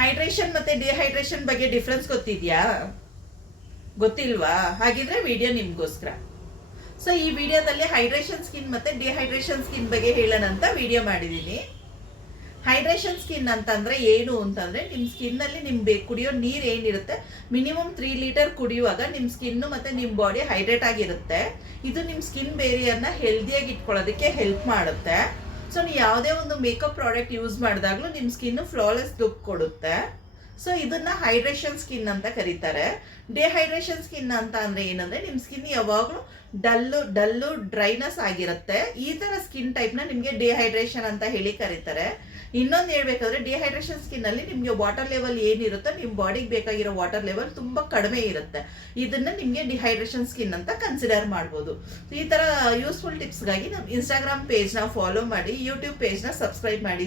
Hydration ಮತ್ತೆ dehydration ಬಗ್ಗೆ difference ಗೊತ್ತಿದ್ಯಾ? ಗೊತ್ತಿಲ್ವಾ? ಹಾಗಿದ್ರೆ ವಿಡಿಯೋ ನಿಮ್ಗೋಸ್ಕರ. ಸೊ ಈ ವಿಡಿಯೋದಲ್ಲಿ ಹೈಡ್ರೇಷನ್ ಸ್ಕಿನ್ ಮತ್ತೆ ಡಿಹೈಡ್ರೇಷನ್ ಸ್ಕಿನ್ ಬಗ್ಗೆ ಹೇಳೋಣ ಅಂತ ವಿಡಿಯೋ ಮಾಡಿದೀನಿ. ಹೈಡ್ರೇಷನ್ ಸ್ಕಿನ್ ಅಂತಂದ್ರೆ ಏನು ಅಂತಂದ್ರೆ ನಿಮ್ ಸ್ಕಿನ್ ಅಲ್ಲಿ ಕುಡಿಯೋ ನೀರ್ ಏನಿರುತ್ತೆ ಮಿನಿಮಮ್ 3 ಲೀಟರ್ ಕುಡಿಯುವಾಗ ನಿಮ್ ಸ್ಕಿನ್ ಮತ್ತೆ ನಿಮ್ ಬಾಡಿ ಹೈಡ್ರೇಟ್ ಆಗಿರುತ್ತೆ. ಇದು ನಿಮ್ ಸ್ಕಿನ್ ಬೇರಿಯರ್ನ ಹೆಲ್ದಿಯಾಗಿ ಇಟ್ಕೊಳ್ಳೋದಕ್ಕೆ ಹೆಲ್ಪ್ ಮಾಡುತ್ತೆ. ಸೊ ನೀವು ಯಾವುದೇ ಒಂದು ಮೇಕಪ್ ಪ್ರಾಡಕ್ಟ್ ಯೂಸ್ ಮಾಡಿದಾಗ್ಲೂ ನಿಮ್ ಸ್ಕಿನ್ ಫ್ಲಾಲೆಸ್ ಲುಕ್ ಕೊಡುತ್ತೆ. ಸೊ ಇದನ್ನ ಹೈಡ್ರೇಷನ್ ಸ್ಕಿನ್ ಅಂತ ಕರೀತಾರೆ. ಡಿಹೈಡ್ರೇಷನ್ ಸ್ಕಿನ್ ಅಂತ ಅಂದ್ರೆ ಏನಂದ್ರೆ ನಿಮ್ ಸ್ಕಿನ್ ಯಾವಾಗ್ಲೂ ಡಲ್ಲು ಡ್ರೈನೆಸ್ ಆಗಿರುತ್ತೆ. ಈ ತರ ಸ್ಕಿನ್ ಟೈಪ್ ನ ನಿಮ್ಗೆ ಡಿಹೈಡ್ರೇಷನ್ ಅಂತ ಹೇಳಿ ಕರೀತಾರೆ. ಇನ್ನೊಂದು ಹೇಳ್ಬೇಕಾದ್ರೆ ಡಿಹೈಡ್ರೇಷನ್ ಸ್ಕಿನ್ ಅಲ್ಲಿ ನಿಮ್ಗೆ ವಾಟರ್ ಲೆವೆಲ್ ಏನಿರುತ್ತೋ ನಿಮ್ ಬಾಡಿಗೆ ಬೇಕಾಗಿರೋ ವಾಟರ್ ಲೆವೆಲ್ ತುಂಬಾ ಕಡಿಮೆ ಇರುತ್ತೆ. ಇದನ್ನ ನಿಮ್ಗೆ ಡಿಹೈಡ್ರೇಷನ್ ಸ್ಕಿನ್ ಅಂತ ಕನ್ಸಿಡರ್ ಮಾಡಬಹುದು. ಈ ತರ ಯೂಸ್ಫುಲ್ ಟಿಪ್ಸ್ಗಾಗಿ ನಮ್ಮ ಇನ್ಸ್ಟಾಗ್ರಾಮ್ ಪೇಜ್ ನ ಫಾಲೋ ಮಾಡಿ, ಯೂಟ್ಯೂಬ್ ಪೇಜ್ ನ ಸಬ್ಸ್ಕ್ರೈಬ್ ಮಾಡಿ.